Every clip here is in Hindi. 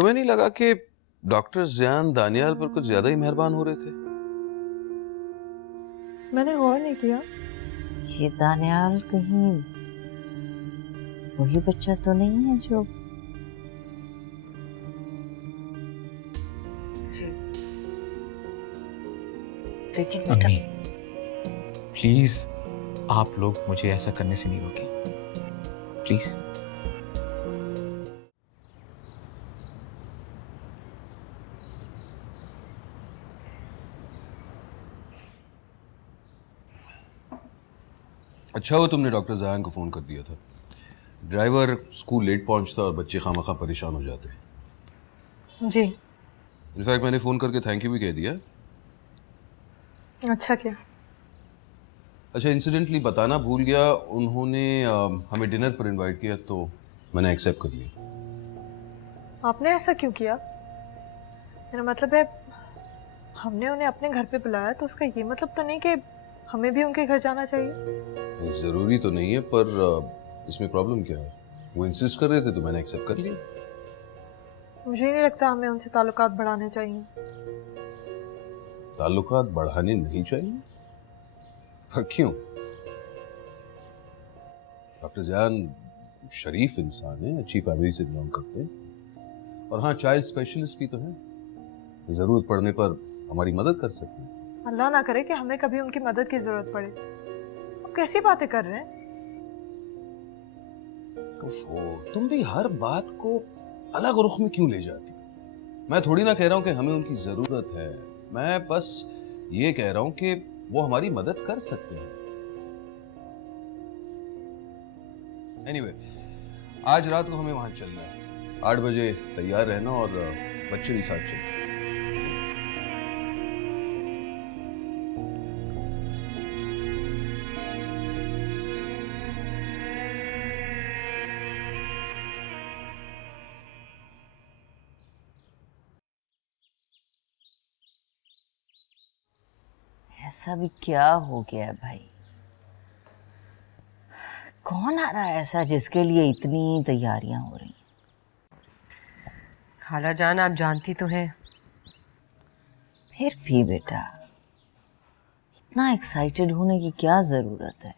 तुम्हें नहीं लगा कि डॉक्टर जियान दानियाल पर कुछ ज्यादा ही मेहरबान हो रहे थे? मैंने गौर नहीं किया। ये दानियाल कहीं वही बच्चा तो नहीं है जो? लेकिन बेटा अम्मी, प्लीज आप लोग मुझे ऐसा करने से नहीं रोकें, प्लीज। अच्छा हुआ तुमने डॉक्टर जियान को फोन कर दिया था। ड्राइवर स्कूल लेट पहुंचता और बच्चे खामखा परेशान हो जाते। जी। इनफैक्ट मैंने फोन करके थैंक यू भी कह दिया। अच्छा क्या? अच्छा, इंसिडेंटली बताना भूल गया, उन्होंने हमें डिनर पर इनवाइट किया तो मैंने एक्सेप्ट कर लिया। आपने ऐसा क्यों किया? मेरा मतलब है, हमने उन्हें अपने घर पे बुलाया तो उसका ये मतलब तो नहीं कि हमें भी उनके घर जाना चाहिए। ज़रूरी तो नहीं है, पर इसमें प्रॉब्लम क्या है? वो इंसिस्ट कर रहे थे तो मैंने एक्सेप्ट कर लिया। मुझे नहीं लगता हमें उनसे ताल्लुकात बढ़ाने चाहिए। ताल्लुकात बढ़ाने नहीं चाहिए? पर क्यों? डॉक्टर जियान शरीफ इंसान है, अच्छी फैमिली से बिलोंग करते हैं, और हाँ, चाइल्ड स्पेशलिस्ट भी तो हैं। जरूरत पड़ने पर हमारी मदद कर सकते हैं। अल्लाह ना करे कि हमें कभी उनकी मदद की जरूरत पड़े। आप कैसी बातें कर रहे हैं? ओफो, तुम भी हर बात को अलग रुख में क्यों ले जाती हो? मैं थोड़ी ना कह रहा हूं कि हमें उनकी जरूरत है, मैं बस ये कह रहा हूं कि वो हमारी मदद कर सकते हैं। एनीवे, आज रात को हमें वहां चलना है। 8 बजे तैयार रहना और बच्चे भी साथ चलना। ऐसा भी क्या हो गया है भाई? कौन आ रहा है ऐसा जिसके लिए इतनी तैयारियां हो रही हैं? खाला जान, आप जानती तो हैं। फिर भी बेटा, इतना एक्साइटेड होने की क्या जरूरत है?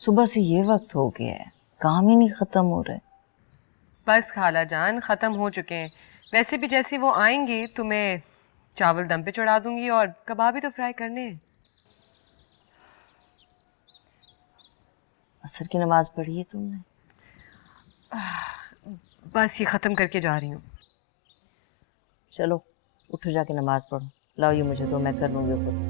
सुबह से ये वक्त हो गया है, काम ही नहीं खत्म हो रहे। बस खाला जान, खत्म हो चुके हैं। वैसे भी जैसे वो आएंगे तो मैं चावल दम पे चढ़ा दूंगी और कबाब भी तो फ्राई करने हैं। असर की नमाज पढ़ी है तुमने? बस ये खत्म करके जा रही हूँ। चलो उठो, जाके नमाज पढ़ो। लाओ ये मुझे दो, मैं कर लूंगी खुद।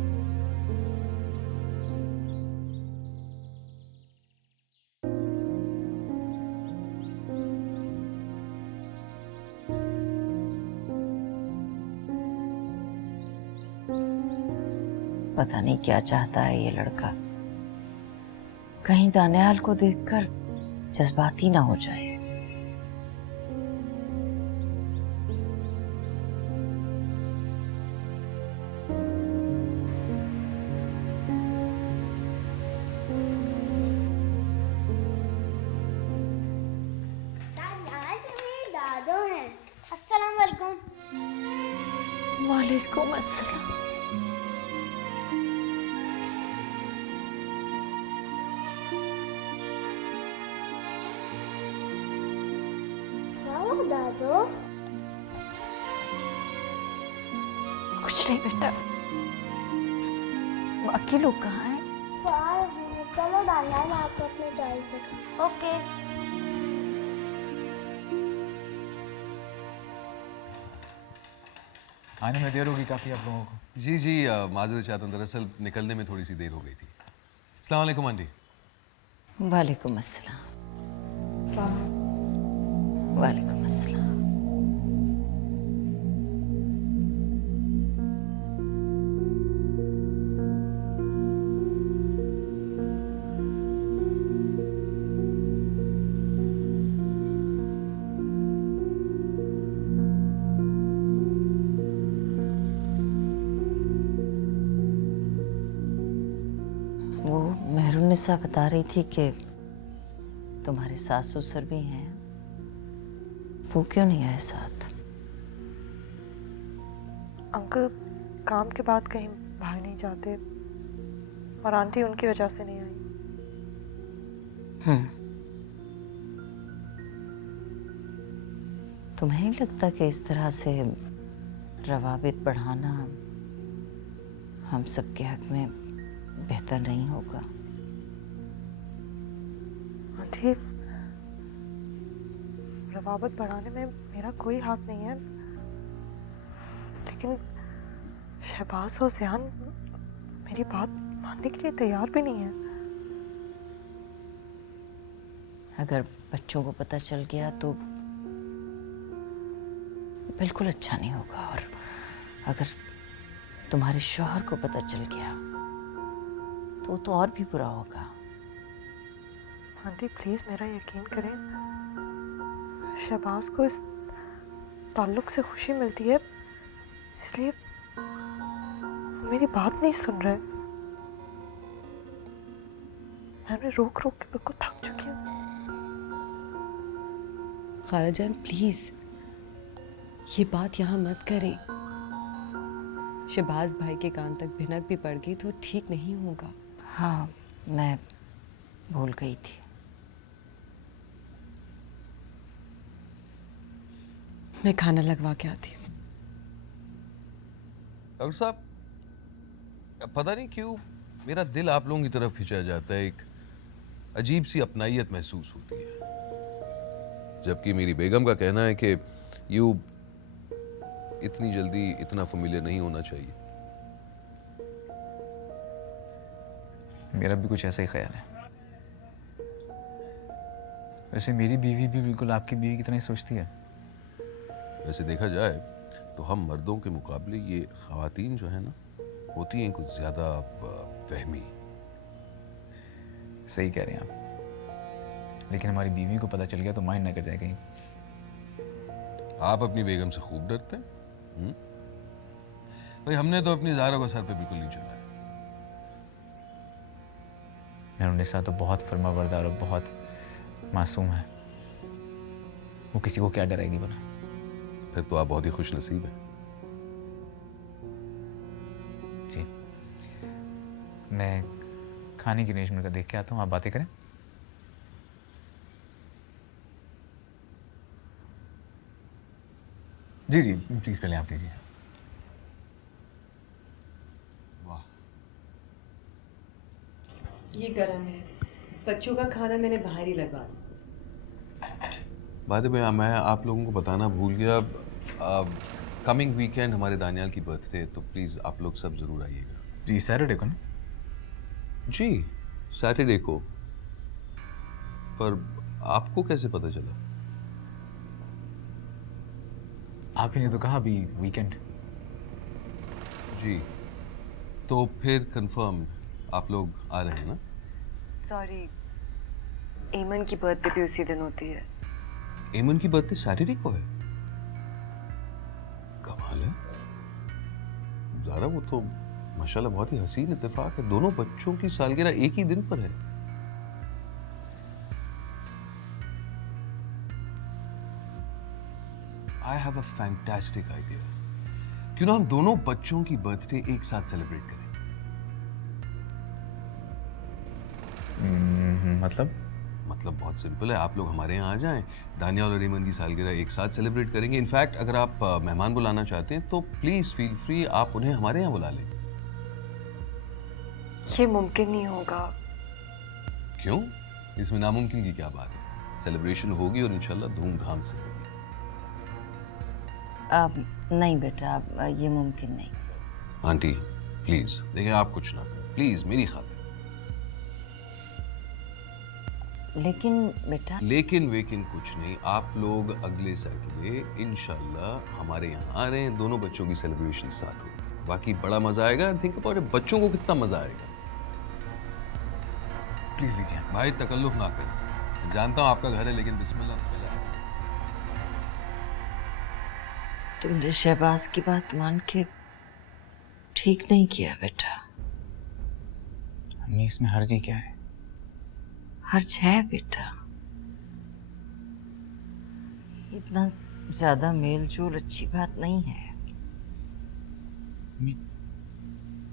पता नहीं क्या चाहता है ये लड़का, कहीं दानियाल को देखकर जज्बाती ना हो जाए। दादो हैं। अस्सलाम वालेकुम। वालेकुम अस्सलाम। दादो कुछ नहीं बेटा। बाकी लोग कहाँ हैं? चलो दादा, मैं आपको अपनी चॉइस दिखाऊं। ओके। आने में देर होगी काफ़ी आप लोगों को। जी जी, माजरत चाहता हूँ, दरअसल निकलने में थोड़ी सी देर हो गई थी। अस्सलाम वालेकुम आंटी। वालेकुम अस्सलाम। वालेकुम अस्सलाम। वो मेहरुन्निसा बता रही थी कि तुम्हारे सास ससुर भी हैं, वो क्यों नहीं आए साथ? अंकल काम के बाद कहीं बाहर नहीं जाते और आंटी उनकी वजह से नहीं आई। तुम्हें नहीं लगता कि इस तरह से रवाबित बढ़ाना हम सबके हक में बेहतर नहीं होगा? आंटी, रवाबत बढ़ाने में मेरा कोई हाथ नहीं है, लेकिन शहबाज और ज़ियान मेरी बात मानने के लिए तैयार भी नहीं है। अगर बच्चों को पता चल गया तो बिल्कुल अच्छा नहीं होगा, और अगर तुम्हारे शौहर को पता चल गया तो और भी बुरा होगा। आंटी प्लीज़ मेरा यकीन करें, शहबाज को इस ताल्लुक से खुशी मिलती है, इसलिए मेरी बात नहीं सुन रहे। मैं रोक रोक के बिल्कुल थक चुकी हूँ। खालाजान प्लीज ये बात यहाँ मत करें। शहबाज भाई के कान तक भिनक भी पड़ गई तो ठीक नहीं होगा। हाँ, मैं भूल गई थी। मैं खाना लगवा के आती हूँ। डॉक्टर साहब, पता नहीं क्यों मेरा दिल आप लोगों की तरफ खिंचा जाता है, एक अजीब सी अपनाइयत महसूस होती है, जबकि मेरी बेगम का कहना है कि यू इतनी जल्दी इतना फेमिलियर नहीं होना चाहिए। मेरा भी कुछ ऐसा ही ख्याल है। वैसे मेरी बीवी भी बिल्कुल आपकी बीवी की तरह ही सोचती है। वैसे देखा जाए तो हम मर्दों के मुकाबले ये ख़वातीन जो है ना, होती हैं कुछ ज़्यादा वहमी। सही कह रहे हैं आप, लेकिन हमारी बीवी को पता चल गया तो माइंड ना कर जाए कहीं। आप अपनी बेगम से खूब डरते हैं। भाई हमने तो अपनी ज़ारा को सर पे बिल्कुल नहीं चलाया। मेरुन्निसा तो बहुत फर्माबरदार और बहुत मासूम है, वो किसी को क्या डराएगी बना। फिर तो आप बहुत ही खुश नसीब हैं। जी, मैं खाने की अरेंजमेंट का देख के आता हूँ, आप बातें करें। जी जी प्लीज पहले आप लीजिए। वाह, ये गरम है, बच्चों का खाना मैंने बाहर ही लगवा दिया। बाद में मैं आप लोगों को बताना भूल गया, कमिंग वीकेंड हमारे दानियाल की बर्थडे है, तो प्लीज़ आप लोग सब ज़रूर आइएगा। जी सैटरडे को ना? जी सैटरडे को। पर आपको कैसे पता चला? आप ही ने तो कहा अभी वीकेंड। जी, तो फिर कंफर्म आप लोग आ रहे हैं ना? सॉरी, एमन की बर्थडे भी उसी दिन होती है। एमन की बर्थडे सैटरडे को है? कमाल है ज़ारा, वो तो माशाल्लाह बहुत ही हसीन इत्तेफाक है, दोनों बच्चों की सालगिरह एक ही दिन पर है। I have a fantastic idea, क्यों ना हम दोनों बच्चों की बर्थडे एक साथ सेलिब्रेट करें? मतलब बहुत सिंपल है, आप लोग हमारे यहाँ आ जाएं, दानियाल और ईमन की सालगिरह एक साथ सेलिब्रेट करेंगे। इनफैक्ट अगर आप मेहमान बुलाना चाहते हैं तो प्लीज़ फील फ्री, आप उन्हें हमारे यहाँ बुला लें। ये मुमकिन नहीं होगा। क्यों? इसमें नामुमकिन की क्या बात है? सेलिब्रेशन होगी और इंशाल्लाह धूमधाम से होगी। नहीं बेटा, ये मुमकिन नहीं। आंटी प्लीज़ देखिए, आप कुछ ना करें प्लीज़, मेरी खातिर। लेकिन बेटा, लेकिन वेकिन कुछ नहीं, आप लोग अगले सैटरडे इंशाल्लाह हमारे यहाँ आ रहे हैं, दोनों बच्चों की सेलिब्रेशन साथ हो, बाकी बड़ा मजा आएगा। थिंक अबाउट इट, बच्चों को कितना मजा आएगा। प्लीज लीजिए। भाई तकल्लुफ ना करें, जानता हूँ आपका घर है, लेकिन बिस्मिल्लाह। तुमने शहबाज की बात मान के ठीक नहीं किया बेटा। अम्मी इसमें हर्जी क्या है? हर्ज है बेटा, इतना ज्यादा मेल जोल अच्छी बात नहीं है। अम्मी,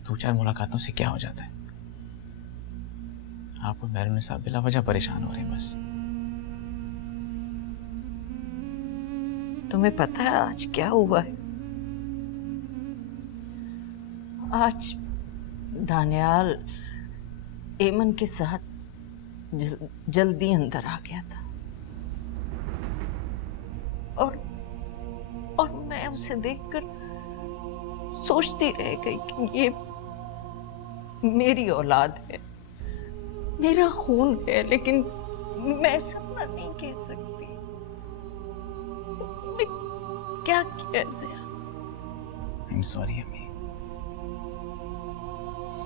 2-4 मुलाकातों से क्या हो जाता है? आप और मैरून साहब बिला वजह परेशान हो रहे हैं बस। तुम्हें पता है आज क्या हुआ है? आज दानियाल एमन के साथ जल्दी अंदर आ गया था और मैं उसे देखकर सोचती रह गई कि ये मेरी औलाद है, मेरा खून है, लेकिन मैं सपना नहीं कह सकती। मैं क्या किया ज़िया? आई एम सॉरी अम्मी,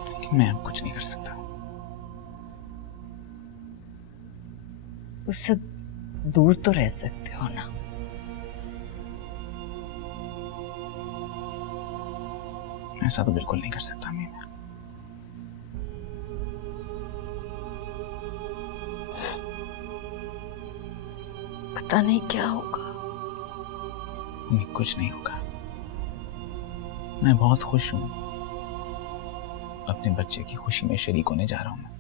लेकिन मैं अब कुछ नहीं कर सकता। उससे दूर तो रह सकते हो ना? ऐसा तो बिल्कुल नहीं कर सकता अम्मी मैं। पता नहीं क्या होगा। अम्मी कुछ नहीं होगा, मैं बहुत खुश हूं। अपने बच्चे की खुशी में शरीक होने जा रहा हूं मैं।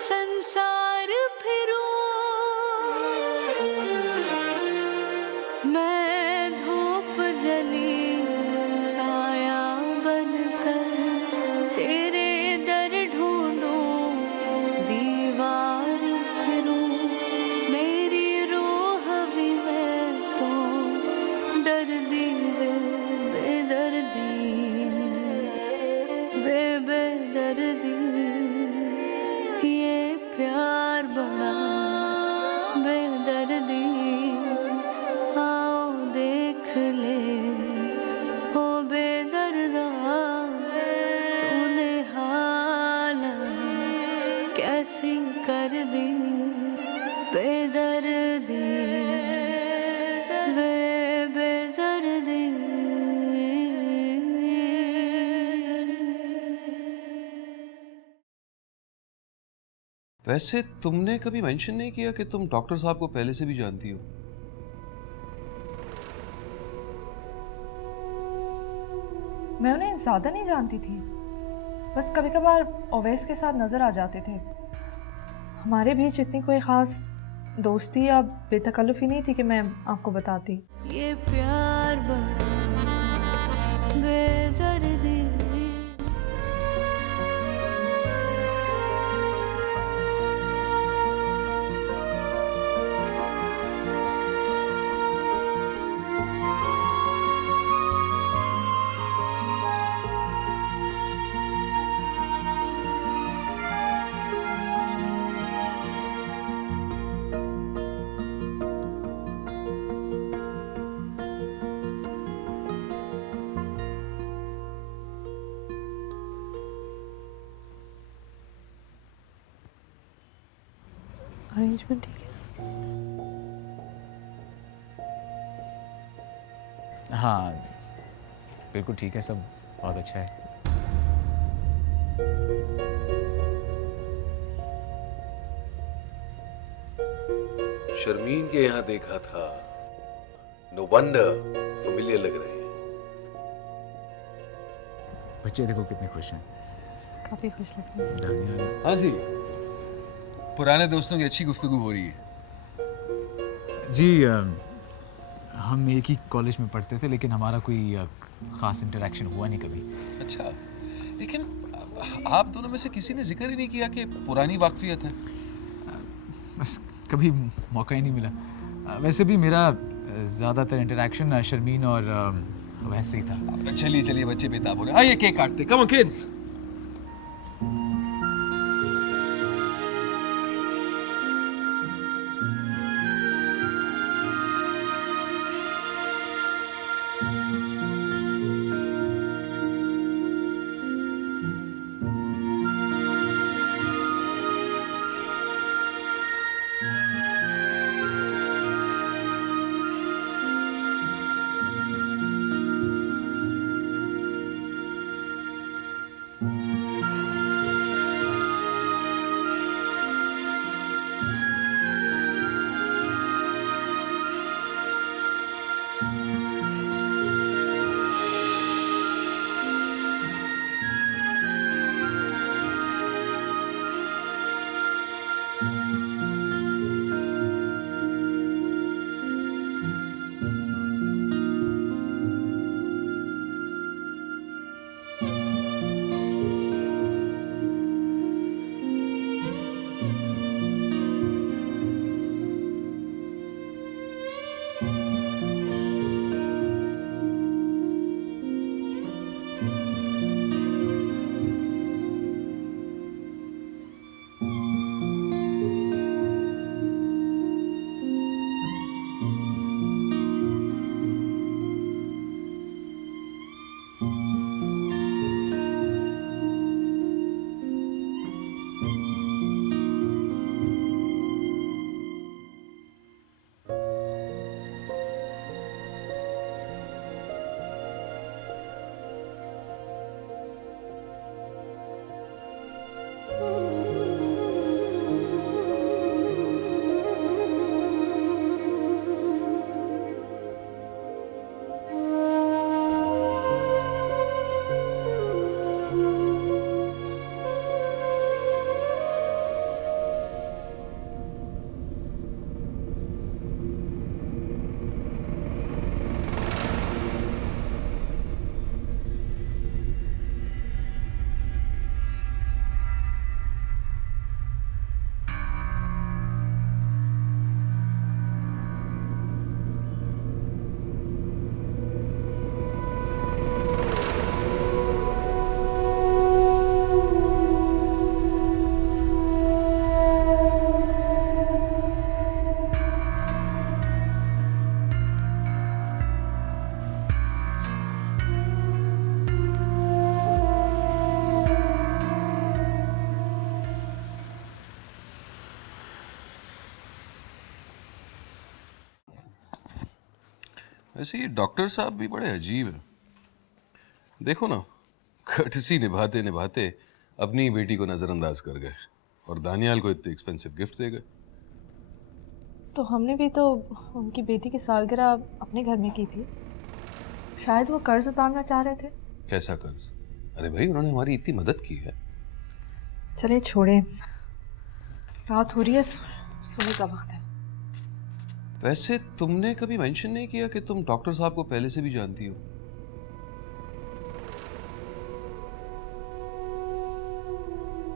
संसार फिरूं मैं, धूप जली साया बनकर तेरे दर ढूंढूं, दीवार फिरूं मेरी रूह भी मैं तो डरदी वे बेदर्दी, वे बेदर्दी, ये प्यार बड़ा बेदर्दी, आओ देख ले ओ बेदर्दा, तूने हालत कैसी कर दी बेदर्दी, वे बेदर्दी। वैसे तुमने कभी मेंशन नहीं किया कि तुम डॉक्टर साहब को पहले से भी जानती हो। मैं उन्हें ज़्यादा नहीं जानती थी, बस कभी कभार ओवैस के साथ नज़र आ जाते थे। हमारे बीच इतनी कोई ख़ास दोस्ती या बेतकल्लुफ़ी नहीं थी कि मैं आपको बताती। ये प्यार बड़ा बेदर्दी, अरेंजमेंट ठीक है? हाँ बिल्कुल ठीक है, सब बहुत अच्छा है। शर्मीन के यहाँ देखा था, नो वंडर फेमिलियर लग रहे हैं। बच्चे देखो कितने खुश हैं। काफ़ी खुश लगती है। दानियाल, हाँ जी, पुराने दोस्तों की अच्छी गुफ्तगू हो रही है। जी हम एक ही कॉलेज में पढ़ते थे, लेकिन हमारा कोई ख़ास इंटरेक्शन हुआ नहीं कभी। अच्छा, लेकिन आप दोनों में से किसी ने जिक्र ही नहीं किया कि पुरानी वाकफियत है। बस कभी मौका ही नहीं मिला। वैसे भी मेरा ज़्यादातर इंटरेक्शन शर्मीन और वैसे ही था। चलिए चलिए बच्चे बेताब हो रहे हैं, आइए केक काटते। Come on kids. वैसे ये डॉक्टर साहब भी बड़े अजीब हैं। देखो ना, कर्टसी निभाते निभाते अपनी ही बेटी को नज़रअंदाज कर गए और दानियाल को इतने एक्सपेंसिव गिफ्ट दे गए। तो हमने भी तो उनकी बेटी की सालगिरह अपने घर में की थी। शायद वो कर्ज उतारना चाह रहे थे। कैसा कर्ज? अरे भाई, उन्होंने हमारी इतनी मदद की है। चलिए छोड़े, रात हो रही है, सोने का वक्त है। वैसे तुमने कभी मेंशन नहीं किया कि तुम डॉक्टर साहब को पहले से भी जानती हो।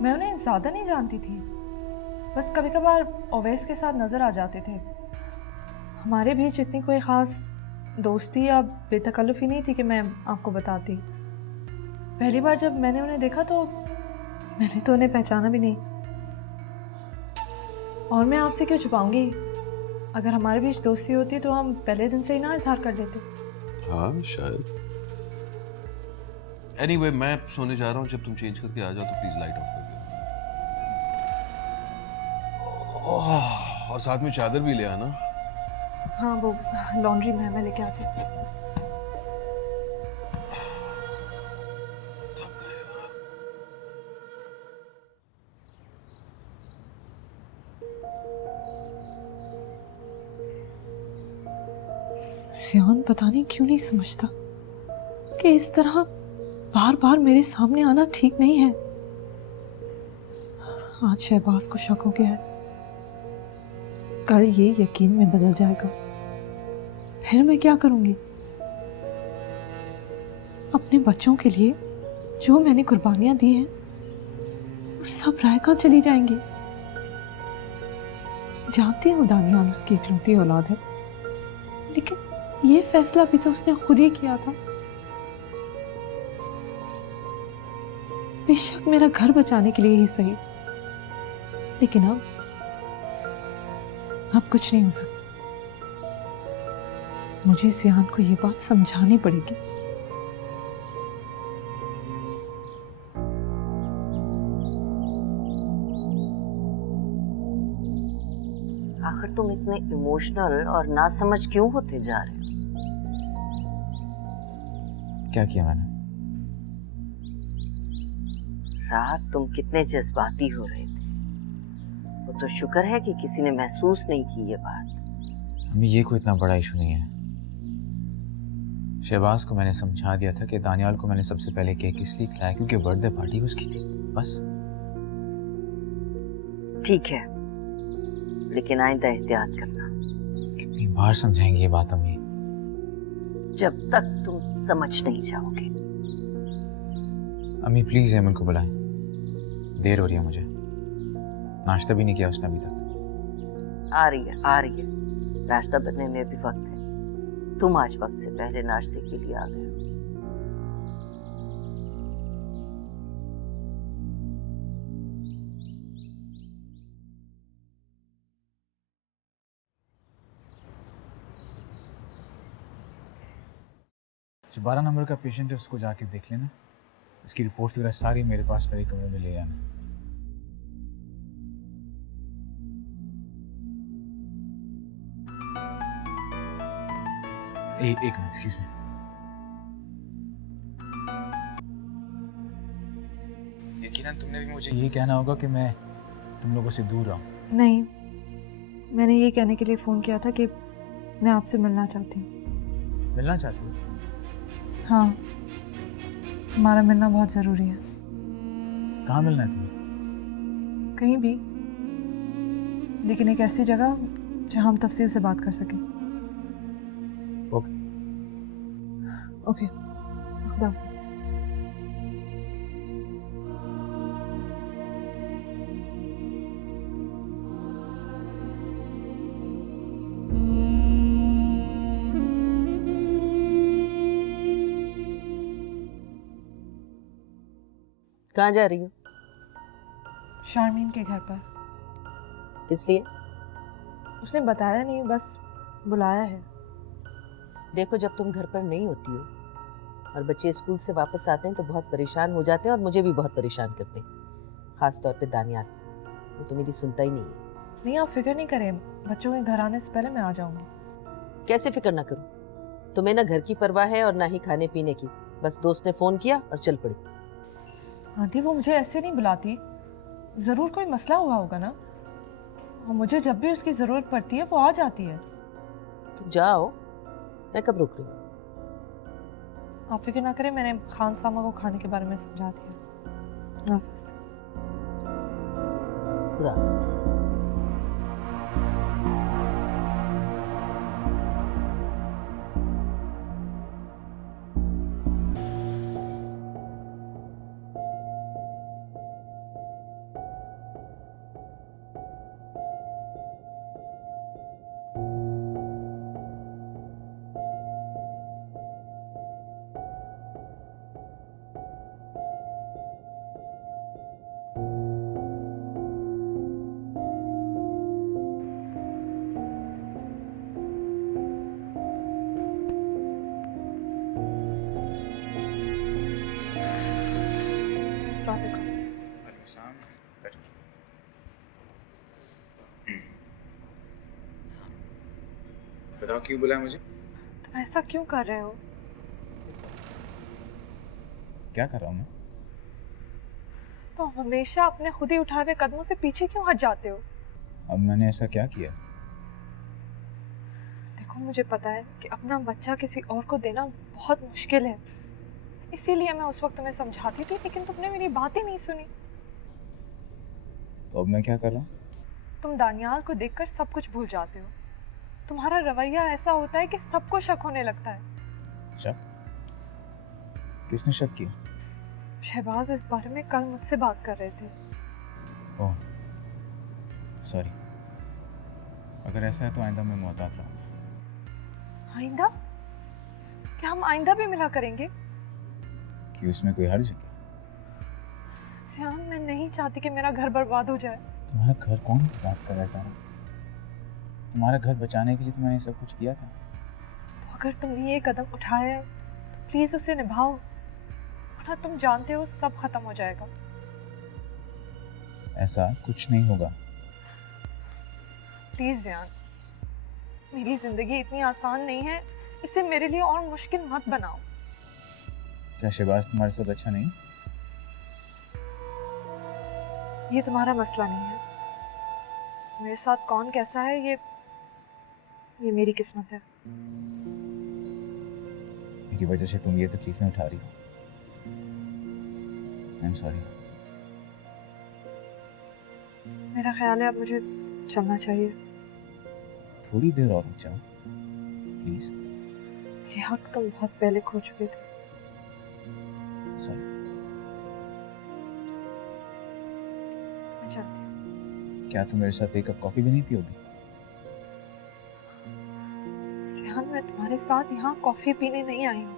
मैं उन्हें ज़्यादा नहीं जानती थी, बस कभी कभार ओवैस के साथ नज़र आ जाते थे। हमारे बीच इतनी कोई ख़ास दोस्ती या बेतकल्लुफ़ी नहीं थी कि मैं आपको बताती। पहली बार जब मैंने उन्हें देखा तो मैंने तो उन्हें पहचाना भी नहीं। और मैं आपसे क्यों छुपाऊंगी? अगर हमारे बीच दोस्ती होती तो हम पहले दिन से ही ना इजहार कर देते। हाँ शायद। एनीवे, मैं सोने जा रहा हूँ। जब तुम चेंज करके आ जाओ तो प्लीज लाइट ऑफ कर दो। और साथ में चादर भी ले आना। हाँ, वो लॉन्ड्री में है, मैं लेके आती हूँ। सियान पता नहीं क्यों नहीं समझता कि इस तरह बार बार मेरे सामने आना ठीक नहीं है। आज शहबाज को शक हो गया है, कल ये यकीन में बदल जाएगा। फिर मैं क्या करूंगी? अपने बच्चों के लिए जो मैंने कुर्बानियां दी हैं वो सब रायका चली जाएंगी। जानती हूँ दानियाल उसकी इकलौती औलाद है, लेकिन ये फैसला भी तो उसने खुद ही किया था। बेशक मेरा घर बचाने के लिए ही सही, लेकिन अब कुछ नहीं हो सकता। मुझे जियान को ये बात समझानी पड़ेगी। आखिर तुम इतने इमोशनल और नासमझ क्यों होते जा रहे हो? क्या किया मैंने? रात तुम कितने जज्बाती हो रहे थे। वो तो शुक्र है कि किसी ने महसूस नहीं की ये बात। अम्मी, ये कोई इतना बड़ा इशू नहीं है। शहबाज को मैंने समझा दिया था कि दानियाल को मैंने सबसे पहले केक इसलिए खिलाया क्योंकि बर्थडे पार्टी उसकी थी, बस। ठीक है, लेकिन आइंदा एहतियात करना। कितनी बार समझाएंगे ये बात अम्मी? जब तक तुम समझ नहीं जाओगे। अम्मी प्लीज एमन को बुलाएं, देर हो रही है मुझे। नाश्ता भी नहीं किया उसने अभी तक। आ रही है। नाश्ता बनने में भी वक्त है। तुम आज वक्त से पहले नाश्ते के लिए आ गए हो। जो 12 नंबर का पेशेंट है उसको जाके देख लेना। उसकी रिपोर्ट्स वगैरह सारी मेरे पास मेरे कमरे में ले आना। एक मिनट, एक्सक्यूज मी। यकीनन तुमने भी मुझे ये कहना होगा कि मैं तुम लोगों से दूर रहूं। नहीं, मैंने ये कहने के लिए फ़ोन किया था कि मैं आपसे मिलना चाहती हूँ। मिलना चाहती हूँ? हाँ, हमारा मिलना बहुत ज़रूरी है। कहाँ मिलना है तुम्हें? कहीं भी, लेकिन एक ऐसी जगह जहाँ हम तफसील से बात कर सकें। ओके। ओके, खुदा हाफिज़। कहाँ जा रही हो? शारमीन के घर पर। किस लिए? उसने बताया नहीं, बस बुलाया है। देखो, जब तुम घर पर नहीं होती हो और बच्चे स्कूल से वापस आते हैं तो बहुत परेशान हो जाते हैं, और मुझे भी बहुत परेशान करते हैं, खास तौर पे दानियाल। वो तो मेरी सुनता ही नहीं है। नहीं, आप फिक्र नहीं करें, बच्चों के घर आने से पहले मैं आ जाऊंगी। कैसे फिक्र ना करूं? तुम्हें ना घर की परवाह है और ना ही खाने पीने की। बस दोस्त ने फोन किया और चल पड़ी। आंटी वो मुझे ऐसे नहीं बुलाती, ज़रूर कोई मसला हुआ होगा ना, और मुझे जब भी उसकी ज़रूरत पड़ती है वो आ जाती है। तो जाओ, मैं कब रुक रही हूँ। आप फिक्र ना करें, मैंने खान सामा को खाने के बारे में समझा दिया। हाफिज़। खुदा हाफिज़। बताओ क्यों बुलाया मुझे? तुम ऐसा क्यों कर रहे हो? क्या कर रहा हूँ मैं? तो हमेशा अपने खुद ही उठाए हुए कदमों से पीछे क्यों हट जाते हो? अब मैंने ऐसा क्या किया? देखो मुझे पता है कि अपना बच्चा किसी और को देना बहुत मुश्किल है, इसीलिए मैं उस वक्त तुम्हें समझाती थी, लेकिन तुमने मेरी बात ही नहीं सुनी। तो अब मैं क्या कर रहा हूँ? तुम दानियाल को देखकर सब कुछ भूल जाते हो। तुम्हारा रवैया ऐसा होता है कि सबको शक होने लगता है। शक? किसने शक किया? शहबाज इस बारे में कल मुझसे बात कर रहे थे। ओह सॉरी, अगर ऐसा है तो आइंदा मैं मुहतात रहूँगा। आइंदा? क्या हम आइंदा भी मिला करेंगे? कि उसमें कोई हर्ज है क्या? सियान, मैं नहीं चाहती कि मेरा घर बर्बाद हो जाए। तुम्हारा घर कौन बात कर रहा है सारा? तुम्हारा घर बचाने के लिए तो मैंने सब कुछ किया था। तो अगर तुमने ये कदम उठाया है तो प्लीज उसे निभाओ, वरना तुम जानते हो सब खत्म हो जाएगा। ऐसा कुछ नहीं होगा। प्लीज जियान, मेरी जिंदगी इतनी आसान नहीं है, इसे मेरे लिए और मुश्किल मत बनाओ। क्या शहबाज तुम्हारे साथ अच्छा नहीं? ये तुम्हारा मसला नहीं है। मेरे साथ कौन कैसा है ये मेरी किस्मत है। मेरी वजह से तुम ये तकलीफें उठा रही हो। I am sorry. मेरा ख्याल है अब मुझे चलना चाहिए। थोड़ी देर और रुक जाओ प्लीज। ये हक तुम बहुत पहले खो चुके थे। सॉरी। मैं चलती हूँ। क्या तुम मेरे साथ एक कप कॉफी भी नहीं पियोगी? सियान, मैं तुम्हारे साथ यहाँ कॉफी पीने नहीं आई हूँ,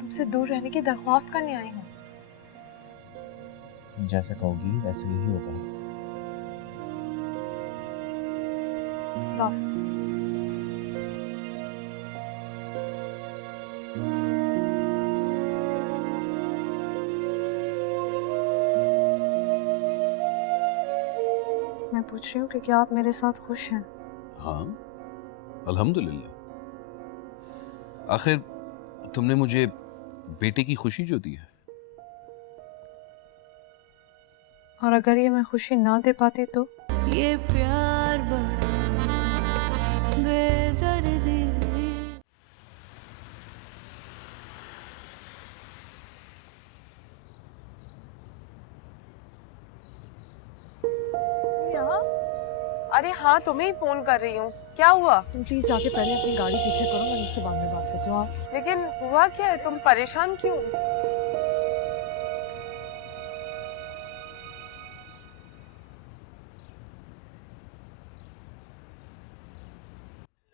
तुमसे दूर रहने की दरख्वास्त करने आई हूँ। तुम जैसा कहोगी वैसे ही होगा। मैं पूछ रही हूँ कि क्या आप मेरे साथ खुश हैं? हाँ, अल्हम्दुलिल्लाह। आखिर तुमने मुझे बेटे की खुशी जो दी है। और अगर ये मैं खुशी ना दे पाती तो? ये प्यार बड़ा बेदर्दी। अरे हाँ, तुम्हें ही फोन कर रही हूँ। क्या हुआ? तुम प्लीज जाके पहले अपनी गाड़ी पीछे करो, मैं तुमसे बाद में बात करती हूँ। लेकिन हुआ क्या है? तुम परेशान क्यों?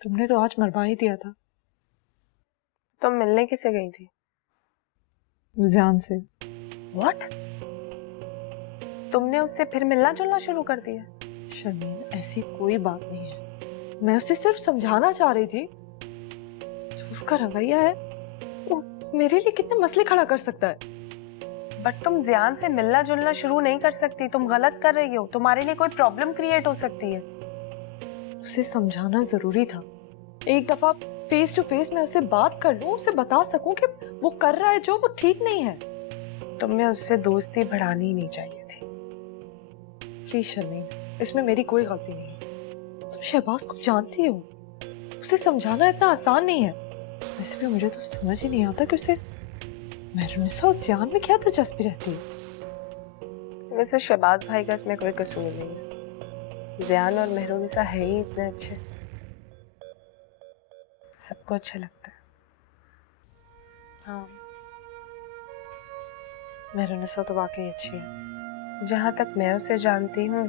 तुमने तो आज मरवा ही दिया था। तुम मिलने किसे गई थी? जियान से। व्हाट? तुमने उससे फिर मिलना जुलना शुरू कर दिया? शर्मीन, ऐसी कोई बात नहीं है, मैं उसे सिर्फ समझाना चाह रही थी। जो उसका रवैया है वो मेरे लिए कितने मसले खड़ा कर सकता है। बट तुम जियान से मिलना जुलना शुरू नहीं कर सकती, तुम गलत कर रही हो। तुम्हारे लिए कोई प्रॉब्लम क्रिएट हो सकती है। उसे समझाना जरूरी था। एक दफा फेस टू फेस मैं उससे बात कर लूं, उसे बता सकूं कि वो कर रहा है जो वो ठीक नहीं है। तुम्हें उससे दोस्ती बढ़ानी ही नहीं चाहिए थी। प्लीज शर्मीन, इसमें मेरी कोई गलती नहीं है। तुम शहबाज को जानती हो, उसे समझाना इतना आसान नहीं है। वैसे भी मुझे तो समझ ही नहीं आता कि उसे महरुनिसा और ज़ियान में क्या दिलचस्पी रहती है। वैसे शहबाज भाई का इसमें कोई कसूर नहीं है। ज़ियान और महरुनिसा है ही इतने अच्छे, सबको अच्छा लगता है। हाँ, महरुनिसा तो वाकई अच्छी है। जहाँ तक मैं उसे जानती हूँ,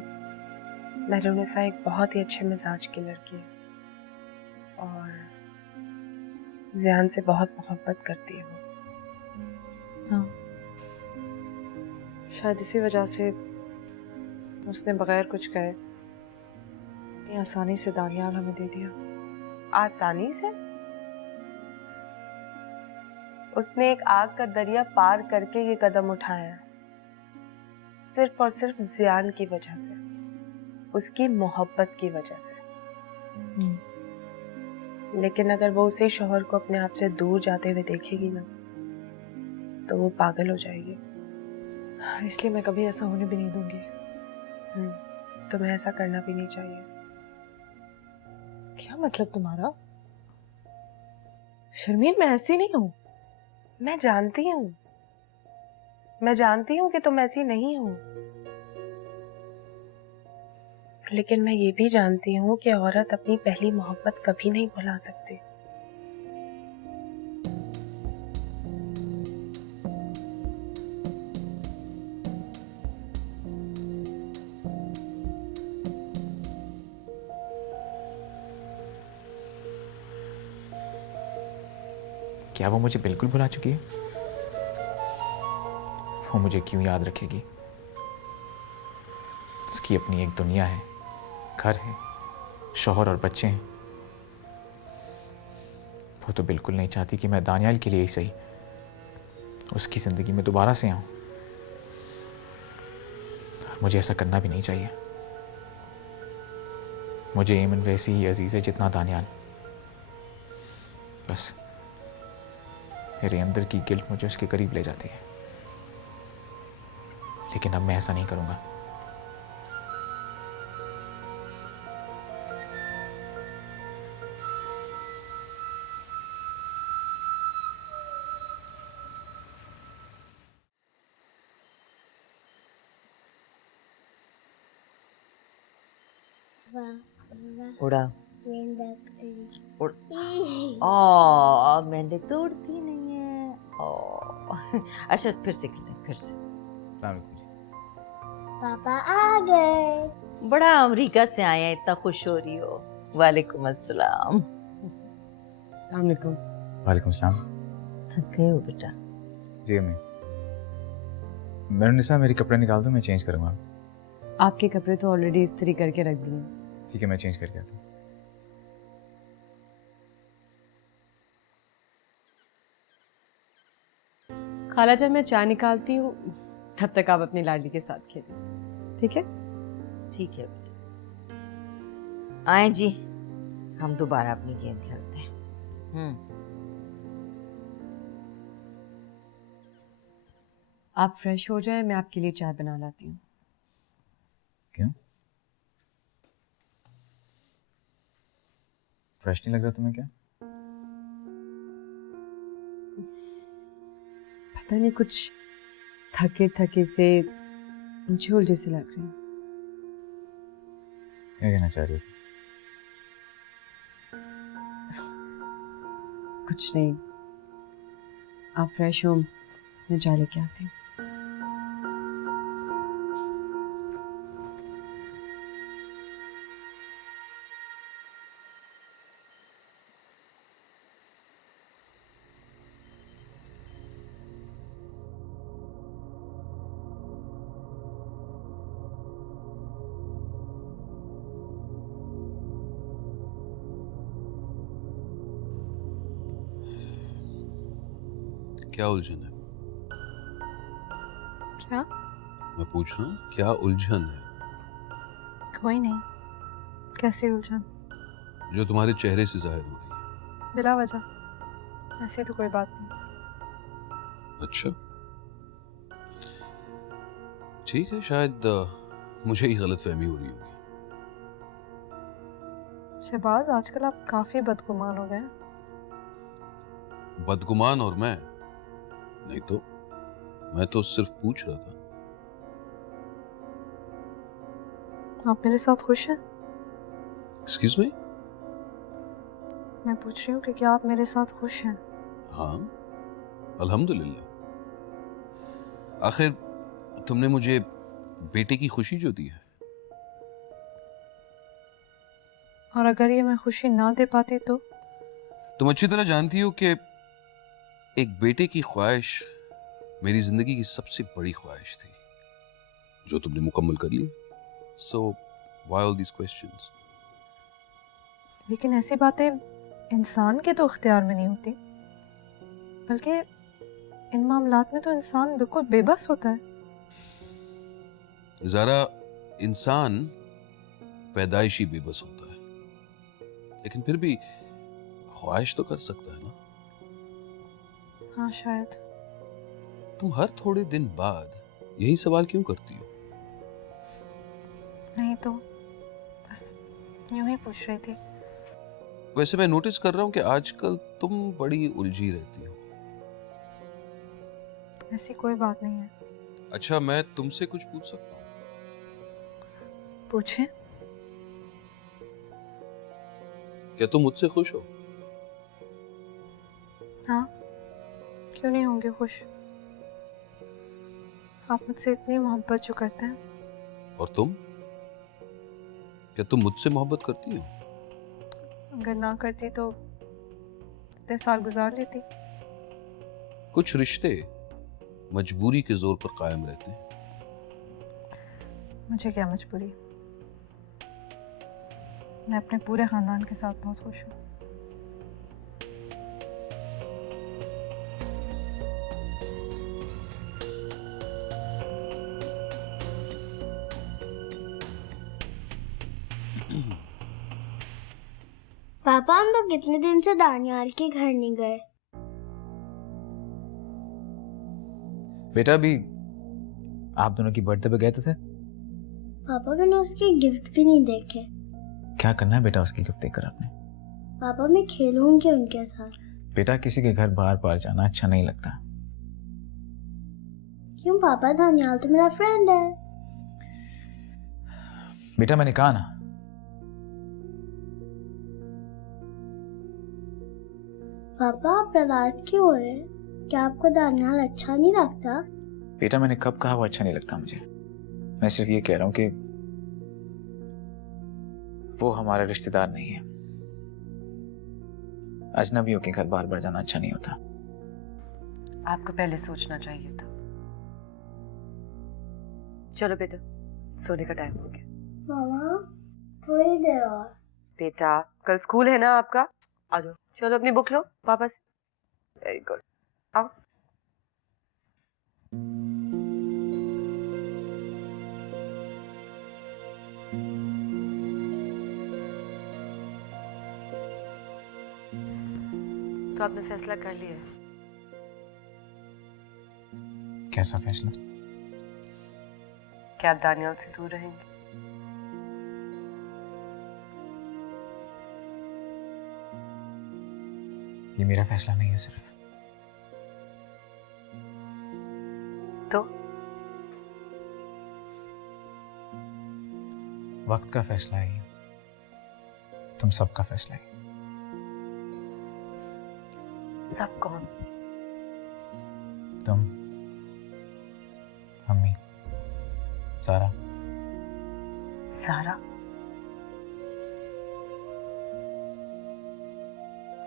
महरुनिसा एक बहुत ही अच्छे मिजाज की लड़की है और ज़ियान से बहुत मोहब्बत करती है वो। हाँ, शायद इसी वजह से उसने बगैर कुछ कहे इतनी आसानी से दानियाल हमें दे दिया। आसानी से? उसने एक आग का दरिया पार करके ये कदम उठाया, सिर्फ और सिर्फ ज़ियान की वजह से, उसकी मोहब्बत की वजह से। लेकिन अगर वो उसे शौहर को अपने आप से दूर जाते हुए देखेगी ना, तो वो पागल हो जाएगी। इसलिए मैं कभी ऐसा होने भी नहीं दूंगी। तुम्हें ऐसा करना भी नहीं चाहिए। क्या मतलब तुम्हारा? शर्मीन, मैं ऐसी नहीं हूँ। मैं जानती हूँ कि तुम ऐसी नहीं हो, लेकिन मैं ये भी जानती हूँ कि औरत अपनी पहली मोहब्बत कभी नहीं भुला सकती। क्या वो मुझे बिल्कुल भुला चुकी है? वो मुझे क्यों याद रखेगी? उसकी अपनी एक दुनिया है, घर है, शौहर और बच्चे हैं। वो तो बिल्कुल नहीं चाहती कि मैं दानियाल के लिए ही सही उसकी ज़िंदगी में दोबारा से आऊं, और मुझे ऐसा करना भी नहीं चाहिए। मुझे एमन वैसी ही अजीज़ है जितना दानियाल। बस मेरे अंदर की गिल्ट मुझे उसके करीब ले जाती है, लेकिन अब मैं ऐसा नहीं करूंगा। उड़ा उड़ मैंने तो उड़ती नहीं है। अच्छा, फिर से खेलें, फिर से। पापा आ गए। बड़ा अमेरिका से आए हैं, इतना खुश हो रही हो। वालेकुम अस्सलाम। वालेकुम सलाम। थक गए हो बेटा? जी अम्मी। महरुनिसा, मेरे कपड़े निकाल दो, मैं चेंज करूँगा। आपके कपड़े तो ऑलरेडी इस्त्री करके रख दिए। ठीक है, मैं चेंज करके आता हूँ। खालाजान, मैं चाय निकालती हूँ, तब तक आप अपनी लाडली के साथ खेलें, ठीक है? ठीक है बेटा। आए जी, हम दोबारा अपनी गेम खेलते हैं। आप फ्रेश हो जाए, मैं आपके लिए चाय बना लाती हूँ। क्यों? फ्रेश नहीं लग रहा तुम्हें क्या? पता नहीं, कुछ थके थके से मुझे उलझे से लग रहे हैं। क्या कहना चाह रही थी? कुछ नहीं, आप फ्रेश हो, मैं चाय लेके आती हूँ। क्या उलझन है? क्या? मैं पूछ रहा हूँ, क्या उलझन है? कोई नहीं। कैसी उलझन? जो तुम्हारे चेहरे से जाहिर हो रही है। बिला वजह। ऐसे तो कोई बात नहीं। अच्छा, ठीक है, शायद मुझे ही गलतफहमी हो रही होगी। शहबाज, आजकल आप काफी बदगुमान हो गए। बदगुमान और मैं? नहीं तो, मैं तो सिर्फ पूछ रहा था। आप मेरे साथ खुश हैं? Excuse me? मैं पूछ रही हूँ कि क्या आप मेरे साथ खुश हैं? हाँ, अल्हम्दुलिल्लाह। आखिर तुमने मुझे बेटे की खुशी जो दी है। और अगर ये मैं खुशी ना दे पाती तो? तुम अच्छी तरह जानती हो कि एक बेटे की ख्वाहिश मेरी जिंदगी की सबसे बड़ी ख्वाहिश थी, जो तुमने मुकम्मल कर ली। So why all these questions? लेकिन ऐसी बातें इंसान के तो इख्तियार में नहीं होती, बल्कि इन मामलात में तो इंसान बिल्कुल बेबस होता है। ज़रा, इंसान पैदाइशी बेबस होता है, लेकिन फिर भी ख्वाहिश तो कर सकता है ना। हाँ शायद। तुम हर थोड़े दिन बाद यही सवाल क्यों करती हो? नहीं तो बस यूं ही पूछ रही थी। वैसे मैं नोटिस कर रहा हूं कि आजकल तुम बड़ी उलझी रहती हो। ऐसी कोई बात नहीं है। अच्छा, मैं तुमसे कुछ पूछ सकता हूँ? पूछे। क्या तुम मुझसे खुश हो? हाँ, क्यों नहीं होंगे खुश? आप मुझसे इतनी मोहब्बत जो करते हैं। और तुम? क्या तुम मुझसे मोहब्बत करती हो? अगर ना करती तो इतने साल गुजार लेती। कुछ रिश्ते मजबूरी के जोर पर कायम रहते हैं। मुझे क्या मजबूरी? मैं अपने पूरे खानदान के साथ बहुत खुश हूँ। पापा, हम लोग कितने दिन से दानियाल के घर नहीं गए। बेटा अभी आप दोनों की बर्थडे पे गए थे? पापा, मैंने उसके गिफ्ट भी नहीं देखे। क्या करना है बेटा उसकी गिफ्ट देकर आपने? पापा, मैं खेलूंगी उनके साथ। बेटा किसी के घर बार बार जाना अच्छा नहीं लगता। क्यों पापा? दानियाल तो मेरा फ्रेंड है। बेटा मैंने कहा ना। पापा, आप नाराज क्यों हो रहे हैं? क्या आपको दानियाल अच्छा नहीं लगता? बेटा मैंने कब कहा वो अच्छा नहीं लगता मुझे? मैं सिर्फ ये कह रहा हूं कि वो हमारा रिश्तेदार नहीं है। अजनबियों के घर बार बार जाना अच्छा नहीं होता। आपको पहले सोचना चाहिए था। चलो बेटा, सोने का टाइम हो गया। मामा, थोड़ी देर और। बेटा कल स्कूल है ना आपका, आ जाओ। चलो अपनी बुक लो वापस। वेरी गुड, आओ। तो आपने फैसला कर लिया है? कैसा फैसला? क्या आप दानियाल से दूर रहेंगे? ये मेरा फैसला नहीं है सिर्फ। तो वक्त का फैसला है ये। तुम सबका फैसला है। सब कौन? तुम, अम्मी, सारा। सारा?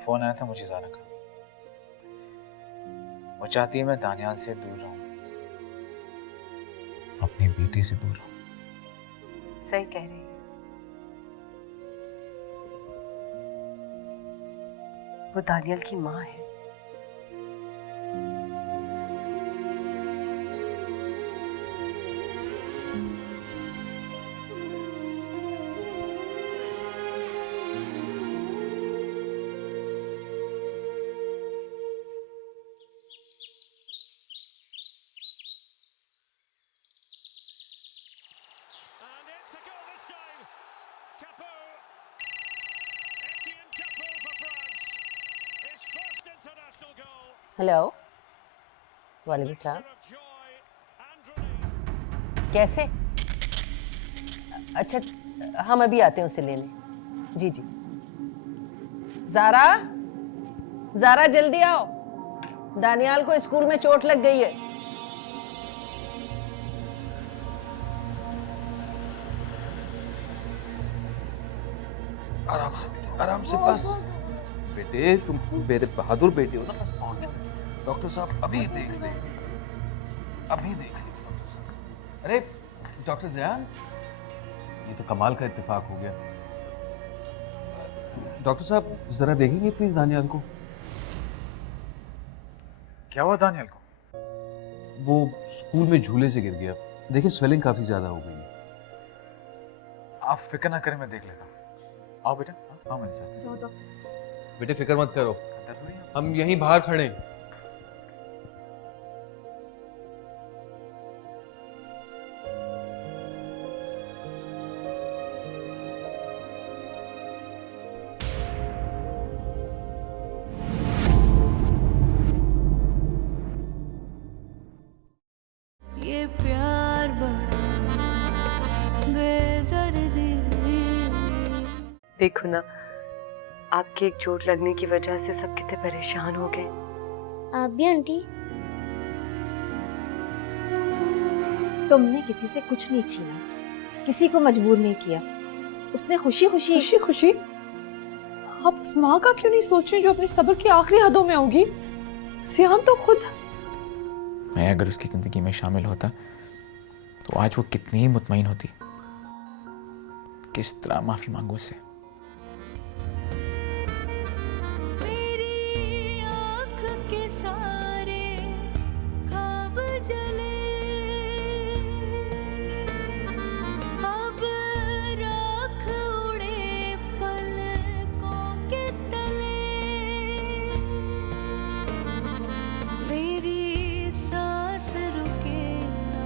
फोन आया था मुझे सारा का। वो चाहती है मैं दानियाल से दूर रहूं, अपनी बेटी से दूर रहूं। सही कह रही है। वो दानियाल की माँ है। हेलो, वालेकुम सलाम। कैसे? अच्छा, हम अभी आते हैं उसे लेने। जी जी। ज़ारा, ज़ारा जल्दी आओ, दानियाल को स्कूल में चोट लग गई है। आराम से बेटे, आराम से, बस बेटे, तुम मेरे बहादुर बेटे हो ना, बस पहुंच गए। डॉक्टर साहब अभी देख लेंगे, अभी देख लेंगे। अरे डॉक्टर ज़ियान, ये तो कमाल का इत्तेफाक हो गया। डॉक्टर साहब जरा देखेंगे प्लीज दानियाल को। क्या हुआ दानियाल को? वो स्कूल में झूले से गिर गया, देखिए स्वेलिंग काफी ज्यादा हो गई है। आप फिक्र ना करें, मैं देख लेता हूँ। आओ बेटा, आओ मेरे साथ। बेटे फिक्र मत करो, हम यहीं बाहर खड़े हैं। ये प्यार बड़ा बेदर्दी। देखो ना, आपकी एक चोट लगने की वजह से सब कितने परेशान हो गए। आप भी आंटी? तुमने किसी से कुछ नहीं छीना, किसी को मजबूर नहीं किया। उसने खुशी खुशी खुशी खुशी आप उस माँ का क्यों नहीं सोच रहे जो अपने सब्र की आखिरी हदों में होगी? सियान तो खुद। मैं अगर उसकी जिंदगी में शामिल होता तो आज वो कितनी ही मुतमईन होती। किस तरह माफी मांगू उससे। मेरी आँख के सारे ख्वाब जले, अब राख उड़े पलकों के तले। मेरी सांस रुके ना,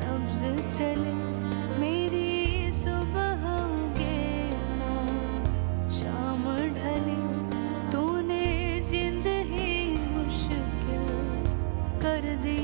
नब्ज़ चले, मेरी सुबह उगे ना, शाम ढले। तूने जिंद ही मुश्किल कर दी।